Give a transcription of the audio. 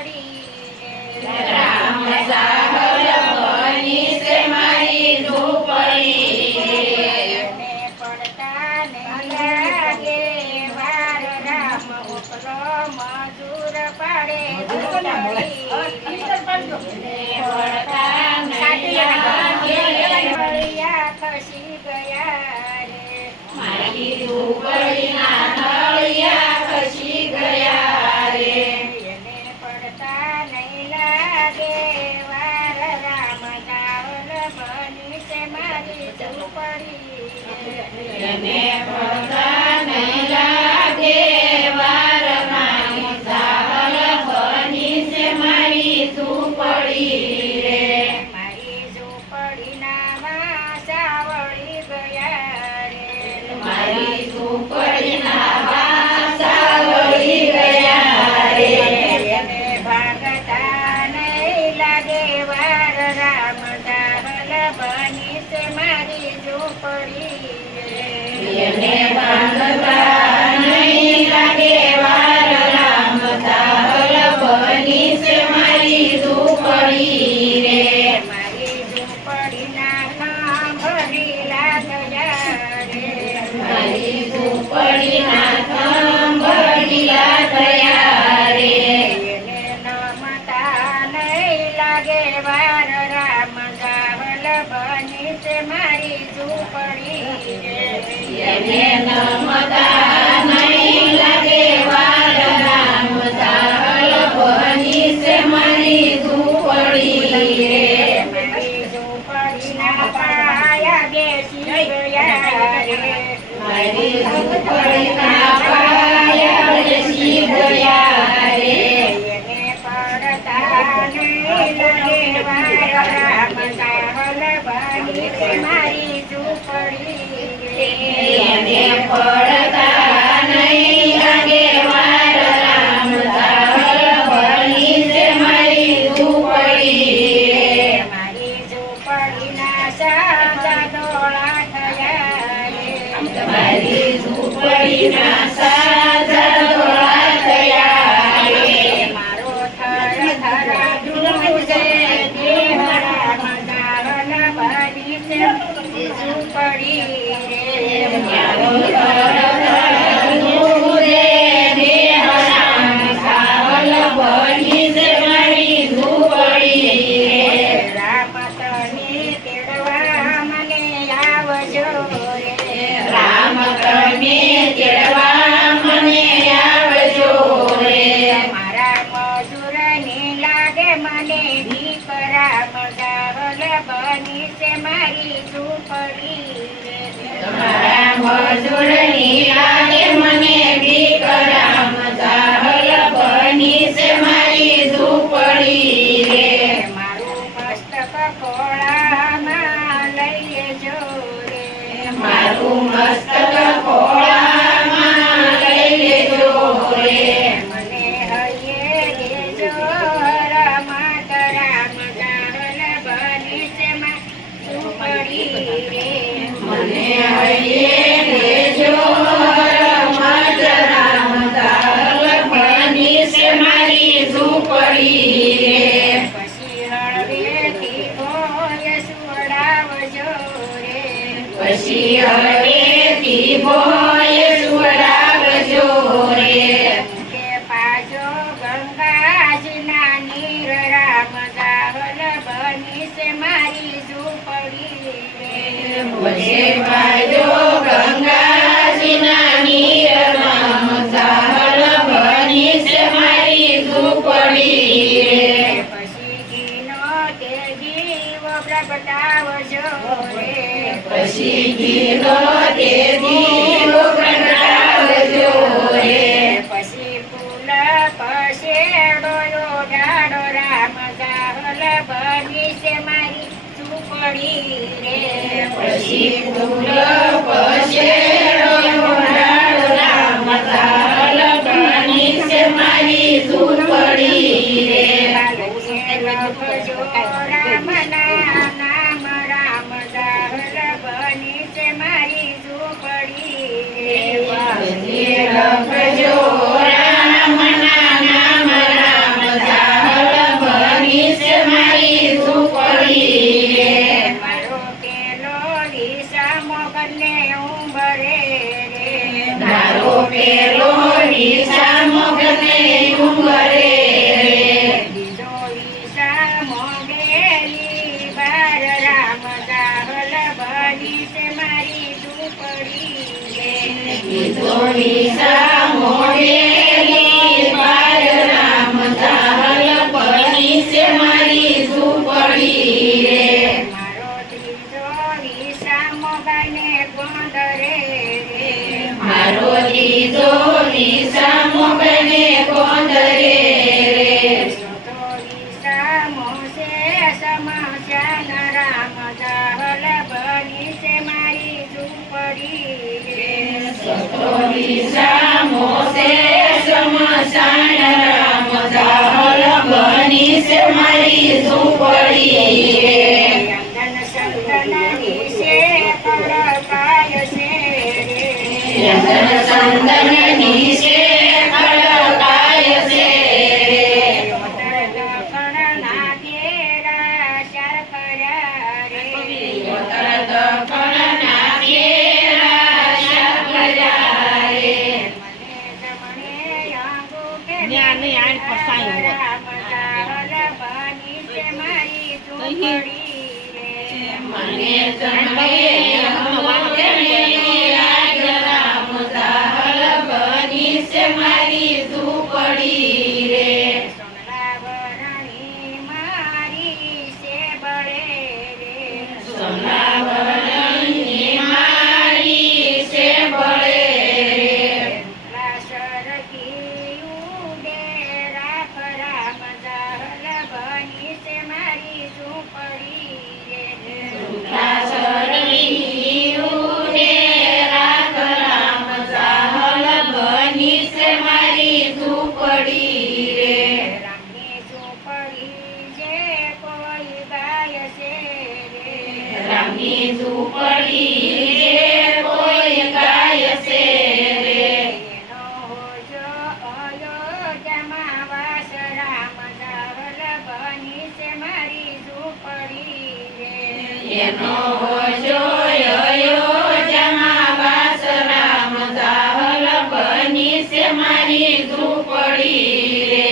ઝૂંપડી રે રામ સાગર બની છે મારી ઝૂંપડી રે એને પડતા નહીં લાગે વાર રામ મોકલો મજૂર પાડે ઝૂંપડી વળિયા ખસી ગયા રે મારી ઝૂંપડીના નળિયા ખસી ગયા રે એને પડતા નહીં લાગે વાર રામ ચાવલ બની છે મારી ઝૂંપડી એને પડતા નહીં લાગે વાર મારી સાગર બની છે મારી ઝૂંપડી રે મારી ઝૂંપડીના વાસા વળી ગયા રે મારી ઝૂંપડીના વાસા વળી ગયા રે એને ભાગતા નહીં લાગે વાર રામ ચાવલ બની છે મારી ઝૂંપડી એને ભાંગતા નહીં લાગે વાર રામ સાગર બની છે મારી ઝૂંપડી રે મારી ઝૂંપડીના સાંભળીલા થયા રે મારી ઝૂંપડીના સાંભળીલા થયા રે એને નમતા નહીં લાગે વાર રામ ચાવલ બની છે મારી ઝૂંપડી એને નમતા નહીં લાગે વાર રામ સાગર બની છે મારી ઝૂંપડી રે મારી ઝૂંપડીના પાયા બેસી ગયા રે મારી ઝૂંપડીના પાયા બેસી ગયા રે એને પડતા નહીં લાગે વાર રામ ચાવલ બની છે મારી ઝૂંપડી એને પડતા નહીં લાગે વાર રામ સાગર બની છે મારી ઝૂંપડી રે મારી ઝૂંપડીના સાજા ડોળા થયા રે મારી ઝૂંપડીના સાજા ડોળા થયા રે મારો થર થર ધ્રુજે દેહ રામ ચાવલ બની છે ઝૂંપડી રે મારો ધડ ધૂરે દેહ રામ સાવલ બની છે મારી ઝૂંપડી રે રામ તને તેડવા મને આવજો રે રામ તમે તેડવા મને આવજો રે મારા મજૂરની લાગે મને ભીખ રામ ચાવલ બની છે મારી ઝૂંપડી રે તમારા મજૂરની લાગે મને ભીખ રામ સાવલ બની છે મારી ઝૂંપડી રે મારું મસ્તક ખોળામાં લઈ લેજો રે મારું મસ્તક ખોળામાં લઈ લેજો રે મને હૈયે દેજો રમત રામ ચાવલ બની છે મારી ઝૂંપડી રે મને હૈયે લેજો રમત રામ સાવલ બની છે મારી ઝૂંપડી રે પછી હળવેથી ભોય સુવડાવજો રે પછી હવેથી ભોય સુવડાવજો રે કે પાજો ગંગાજીના નીર રામ ચાવલ બની છે મારી ઝૂંપડી રે પછી બાજો ગંગાજીના નીર રામ સાવલ બની છે મારી ઝૂંપડી રે પછી ઘીનો તે જીવ પ્રગટાવજો રે પછી ઘીનો તે દીવો પ્રગટાવજો રે પછી ફૂલ પસેડો ઓઢાડો રામ ચાવલ બની છે મારી ઝૂંપડી રે પછી ફૂલ પછેડો ઓઢાડો રામ સાવલ બની છે મારી ઝૂંપડી રે લખજો રામના નામ રામ ચાવલ બની છે મારી ઝૂંપડી રે લખજો રામના નામ રામ સાવલ સામો છે સ્મશાન રામ જાહલ બની છે મારી ઝૂંપડી રે અંજન સંતનની છે કળકાય છે રે ચંદન ચંદનની છે કળકાય છે રે દખણના ઘેરા શાર કર્યા રે ઉત્તર દખણના ઘેરા શાકર્યા રે મને અંગૂઠે ન્યા નહીં, આણ ફસાયું હોત. રામ જાહલ બની છે મારી ઝૂંપડી રે મને જન્મે રાગ રામ જાહલ બની છે મારી ઝૂંપડી રે સોનાવરણી મારી છે બળે રે સોનાવરણની મારી છે બળે રે સરકી ઉડે રાખ રામ જાહલ બની છે મારી ઝૂંપડી રે સરણી ઉડે રાગ રામ જાહલ બની છે મારી ઝૂંપડી રે રામની ઝૂંપડી જે કોઈ ગાય છે રે રામની ઝૂંપડી જે કોઈ ગાય છે રે એનો જો અયોધ્યામાં વાસ રામ જાહલ બની છે મારી ઝૂંપડી રે એનો જોયો જમા વાસ રામ જાહલ બની છે મારી ઝૂંપડી રે